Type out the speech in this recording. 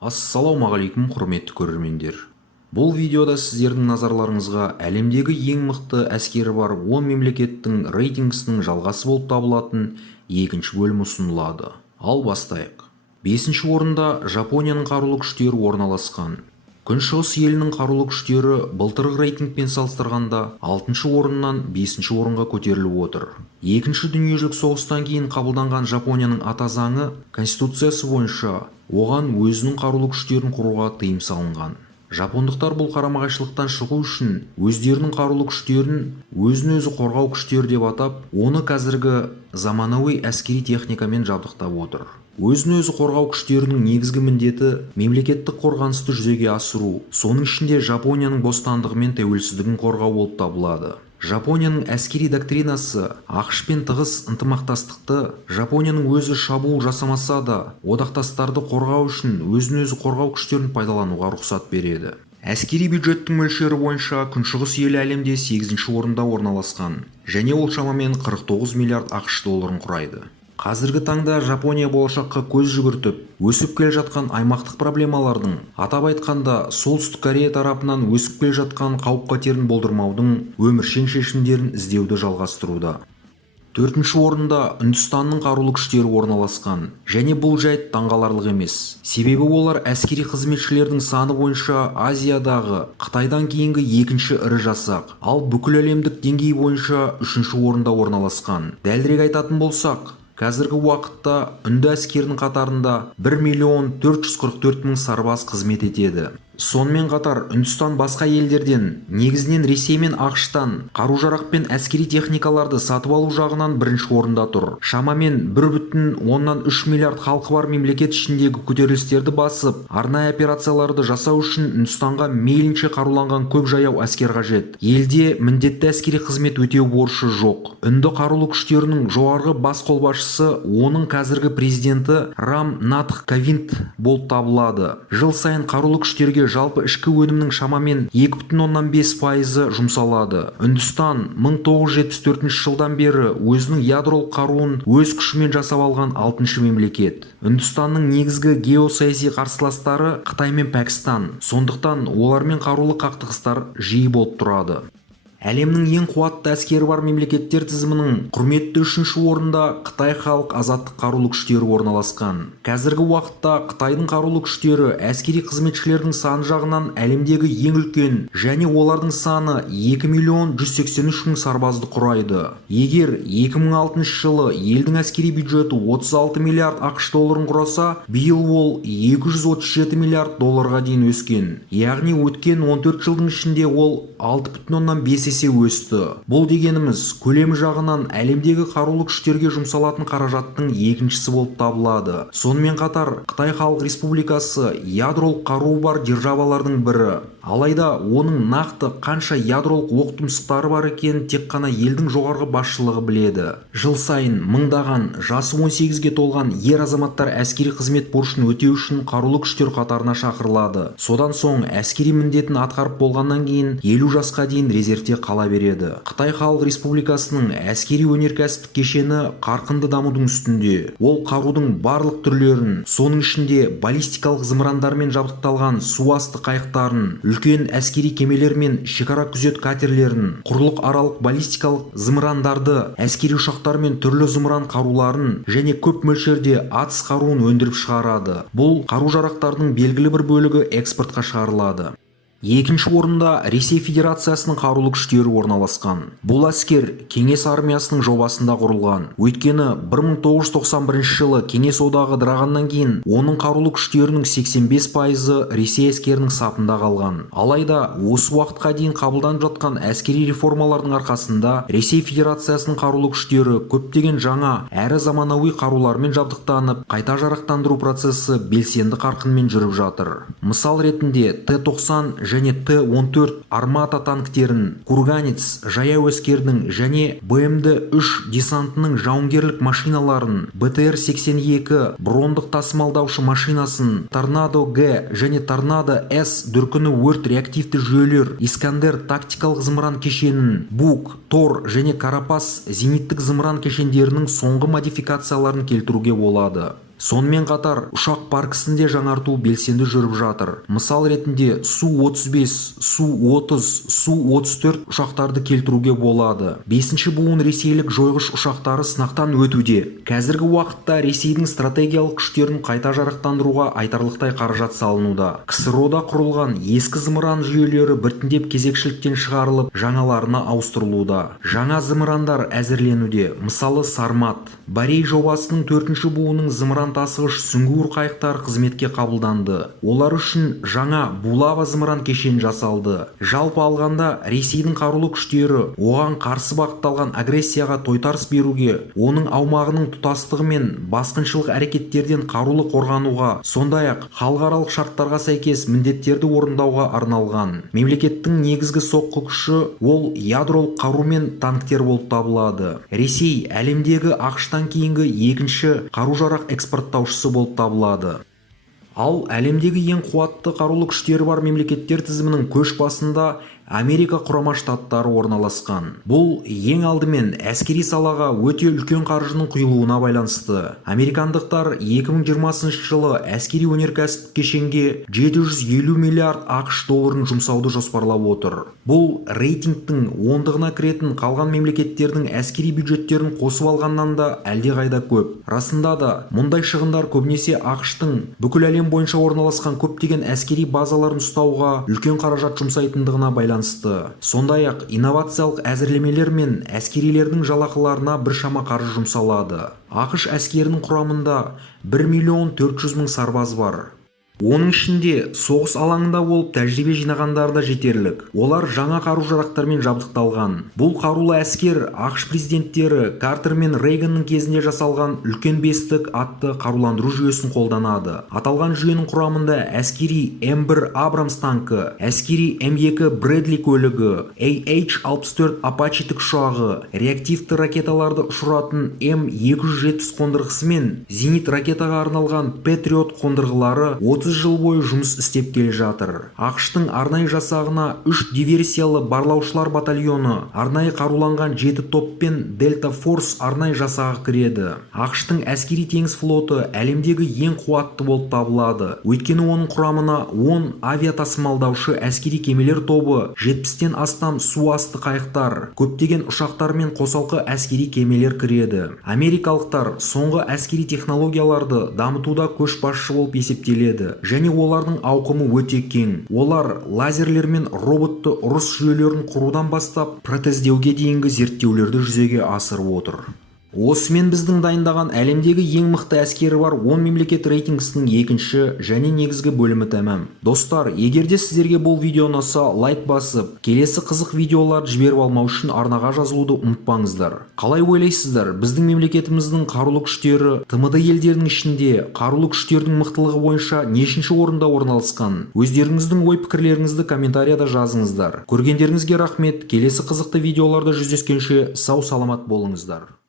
Ассалаумағалейкум құрметті көрермендер. Бұл видеода сіздердің назарларыңызға әлемдегі ең мықты әскері бар 10 мемлекеттің рейтингісінің жалғасы болып табылатын екінші бөлім ұсынылады. Ал бастайық. 5-ші орында Жапонияның қарулы күштері орналасқан. Күншығыс елінің қарулы күштері былтырғы рейтингпен салыстырғанда 6-ші орыннан 5-ші орынға көтеріліп отыр. Екінші дүниежүзілік соғыстан кейін қабылданған Жапонияның ата заңы конституциясы бойынша оған өзінің қарулы күштерін құруға тыйым салынған. Жапондықтар бұл қарама-қайшылықтан шығу үшін өздерінің қарулы күштерін өзін-өзі қорғау күштері деп атап, оны қазіргі заманауи әскери техникамен жабдықтап отыр. Өзін-өзі қорғау күштерінің негізгі міндеті мемлекеттік қорғанысты жүзеге асыру, соның ішінде Жапонияның бостандығы мен тәуелсіздігін қорғау болып табылады. Жапонияның әскери доктринасы ақш-пен тығыз ынтымақтастықты, Жапонияның өзі шабуыл жасамаса да, одақтастарды қорғау үшін өзін-өзі қорғау күштерін пайдалануға рұқсат береді. Әскери бюджеттің мөлшері бойынша күншығыс елі әлемде 8-ші орында орналасқан, және ол шамамен 49 миллиард ақш долларын құрайды. Қазіргі таңда Жапония болашаққа көз жүгіртіп, өсіп келе жатқан аймақтық проблемалардың, атап айтқанда Солтүстік Корея тарапынан өсіп келе жатқан қауіп-қатерін болдырмаудың өміршең шешімдерін іздеуді жалғастыруда. 4-ші орында Үндістанның қарулы күштері орналасқан, және бұл жайт таңғаларлық емес. Себебі олар әскери қызметшілердің саны бойынша Азиядағы Қытайдан кейінгі екінші ірі жасақ, ал бүкіл әлемдік деңгей бойынша 3-ші орында орналасқан. Дәлірек айтатын болсақ, қазіргі уақытта үнді әскерінің қатарында 1,444,000 сарбаз қызмет етеді. Сонымен қатар Үндістан басқа елдерден, негізінен Ресей мен ақш-тан қару-жарақ пен әскери техникаларды сатып алу жағынан бірінші орында тұр. Шамамен 1,3 миллиард халқы бар мемлекет ішіндегі көтерілістерді басып, арнайы операцияларды жасау үшін Үндістанға мейлінше қаруланған көп жаяу әскер қажет. Елде міндетті әскери қызмет өтеу борышы жоқ. Үнді қарулы күштерінің жоғарғы бас қолбасшысы, оның қазіргі президенті Рам Натх Ковинд болып табылады. Жыл сайын қарулы күштерге жалпы ішкі өнімнің шамамен 2,5% жұмсалады. Үндістан 1974 жылдан бері өзінің ядролық қаруын өз күшімен жасап алған 6-шы мемлекет. Үндістанның негізгі геосаяси қарсыластары Қытай мен Пәкістан, сондықтан олармен қарулы қақтығыстар жиі болып тұрады. Әлемнің ең қуатты әскері бар мемлекеттер тізімінің құрметті 3-ші орында Қытай халық азаттық қарулы күштері орналасқан. Қазіргі уақытта Қытайдың қарулы күштері әскери қызметшілердің саны жағынан әлемдегі ең үлкен, және олардың саны 2,183,000 сарбазды құрайды. Егер 2006 жылы елдің әскери бюджеті 36 миллиард ақш долларын құраса, биыл ол 237 миллиард долларға дейін өскен. Яғни өткен 14 жылдың ішінде ол 6,5 есе өсті. Бұл дегеніміз көлемі жағынан әлемдегі қарулы күштерге жұмсалатын қаражаттың екіншісі болып табылады. Сонымен қатар Қытай Халық Республикасы ядролық қаруы бар державалардың бірі. Алайда оның нақты қанша ядролық оқ-тұмсықтары бар екенін тек қана елдің жоғарғы басшылығы біледі. Жыл сайын мыңдаған жасы 18-ге толған ер азаматтар әскери қызмет борышын өтеу үшін қарулы күштер қатарына шақырылады. Содан соң әскери міндетін атқарып болғаннан кейін 50 жасқа дейін резервте қала береді. Қытай Халық Республикасының әскери өнеркәсіптік кешені қарқынды дамудың үстінде. Ол қарудың барлық түрлерін, соның ішінде баллистикалық зымырандармен жабдықталған суасты қайықтарын, үлкен әскери кемелер мен шекара күзет катерлерін, құрлық аралық баллистикалық зымырандарды, әскери ұшақтар мен түрлі зымыран қаруларын және көп мөлшерде атыс қаруын өндіріп шығарады. Бұл қару-жарақтардың белгілі бір бөлігі экспортқа шығарылады. 2-ші орында Ресей Федерациясының қарулы күштері орналасқан. Бұл әскер Кеңес армиясының жобасында құрылған. Өйткені 1991 жылы Кеңес одағы ыдырағаннан кейін оның қарулы күштерінің 85% Ресей әскерінің сапында қалған. Алайда осы уақытқа дейін қабылданып жатқан әскери реформалардың арқасында Ресей Федерациясының қарулы күштері көптеген жаңа әрі заманауи қарулармен жабдықтанып, қайта жарақтандыру процесі белсенді қарқынмен жүріп жатыр. Мысал ретінде Т-90 және Т-14 армата танктерін, Курганец жаяу әскердің және БМД-3 десантының жауынгерлік машиналарын, БТР-82 брондық тасымалдаушы машинасын, Торнадо-Г және Торнадо-С дүркіні өрт реактивті жүйелер, Искандер тактикалық зымыран кешенін, Бук, Тор және Карапас зениттік зымыран кешендерінің соңғы модификацияларын келтіруге болады. Сонымен қатар ұшақ паркісін де жаңарту белсенді жүріп жатыр. Мысал ретінде Су-35, Су-30, Су-34 ұшақтарды келтіруге болады. 5-ші буын ресейлік жойғыш ұшақтары сынақтан өтуде. Қазіргі уақытта Ресейдің стратегиялық күштерін қайта жарақтандыруға айтарлықтай қаражат салынуда. КСРО-да құрылған ескі зымыран жүйелері біртіндеп кезекшіліктен шығарылып, жаңаларына ауыстырылуда. Жаңа зымырандар әзірленуде. Мысалы Сармат. Борей жобасының 4-ші буынының зымыран тасығыш сүңгуір қайықтары қызметке қабылданды. Олар үшін жаңа Булава зымыран кешені жасалды. Жалпы алғанда Ресейдің қарулы күштері оған қарсы бағытталған агрессияға тойтарыс беруге, оның аумағының тұтастығы мен басқыншылық әрекеттерден қарулы қорғануға, сондай-ақ халықаралық шарттарға сәйкес міндеттерді орындауға арналған. Мемлекеттің негізгі соққы күші ол ядролық қару мен танктер болып табылады. Ресей әлемдегі ақш-тан кейінгі екінші қару-жарақ экспорттаушысы болып табылады. Ал әлемдегі ең қуатты қарулы күштері бар мемлекеттер тізімінің көш басында Америка құрама штаттары орналасқан. Бұл ең алдымен әскери салаға өте үлкен қаржының құйылуына байланысты. Американдықтар 2020 жылы әскери өнеркәсіп кешенге 750 миллиард ақш долларын жұмсауды жоспарлап отыр. Бұл рейтингтің ондығына кіретін қалған мемлекеттердің әскери бюджеттерін қосып алғаннан да әлдеқайда көп. Расында да мұндай шығындар көбінесе ақш-тың бүкіл әлем бойынша орналасқан көптеген әскери базаларын ұстауға үлкен қаражат жұмсайтындығына байланысты. Сондай-ақ инновациялық әзірлемелер мен әскерилердің жалақыларына біршама қаржы жұмсалады. ақш әскерінің құрамында 1,4 миллион сарбаз бар. Оның ішінде соғыс алаңында болып тәжірибе жинағандар да жетерлік. Олар жаңа қару-жарақтармен жабдықталған. Бұл қарулы әскер ақш президенттері Картер мен Рейганның кезінде жасалған үлкен бестік атты қаруландыру жүйесін қолданады. Аталған жүйенің құрамында әскери М1 Абрамс танкі, әскери М2 Брэдли көлігі, AH-64 Апачи тікұшағы, реактивті ракеталарды ұшыратын М270 қондырғысы мен зенит ракетаға арналған Патриот қондырғылары 30 жыл бойы жұмыс істеп келе жатыр. ақш-тың арнайы жасағына 3 диверсиялы барлаушылар батальоны, арнайы қаруланған 7 топ пен Дельта Форс арнайы жасағы кіреді. ақш-тың әскери теңіз флоты әлемдегі ең қуатты болып табылады. Өйткені оның құрамына 10 авиатасымалдаушы әскери кемелер тобы, 70-тен астам су асты қайықтар, көптеген ұшақтар мен қосалқы әскери кемелер кіреді. Америкалықтар соңғы әскери технологияларды дамытуда көшбасшы болып есептеледі. Және олардың ауқымы өте кең. Олар лазерлер мен роботты ұрыс жүйелерін құрудан бастап протездеуге дейінгі зерттеулерді жүзеге асырып отыр. Осымен біздің дайындаған әлемдегі ең мықты әскері бар 10 мемлекет рейтингісінің екінші және негізгі бөлімі тәмам. Достар, егерде сіздерге бұл видео ұнаса, лайк басып, келесі қызық видеоларды жіберіп алмау үшін арнаға жазылуды ұмытпаңыздар. Қалай ойлайсыздар, біздің мемлекетіміздің қарулы күштері ТМД елдерінің ішінде қарулы күштердің мықтылығы бойынша нешінші орында орналасқан? Өздеріңіздің ой-пікірлеріңізді комментарияда жазыңыздар. Көргендеріңізге рахмет. Келесі қызықты видеоларда жүздескенше сау саламат болыңыздар.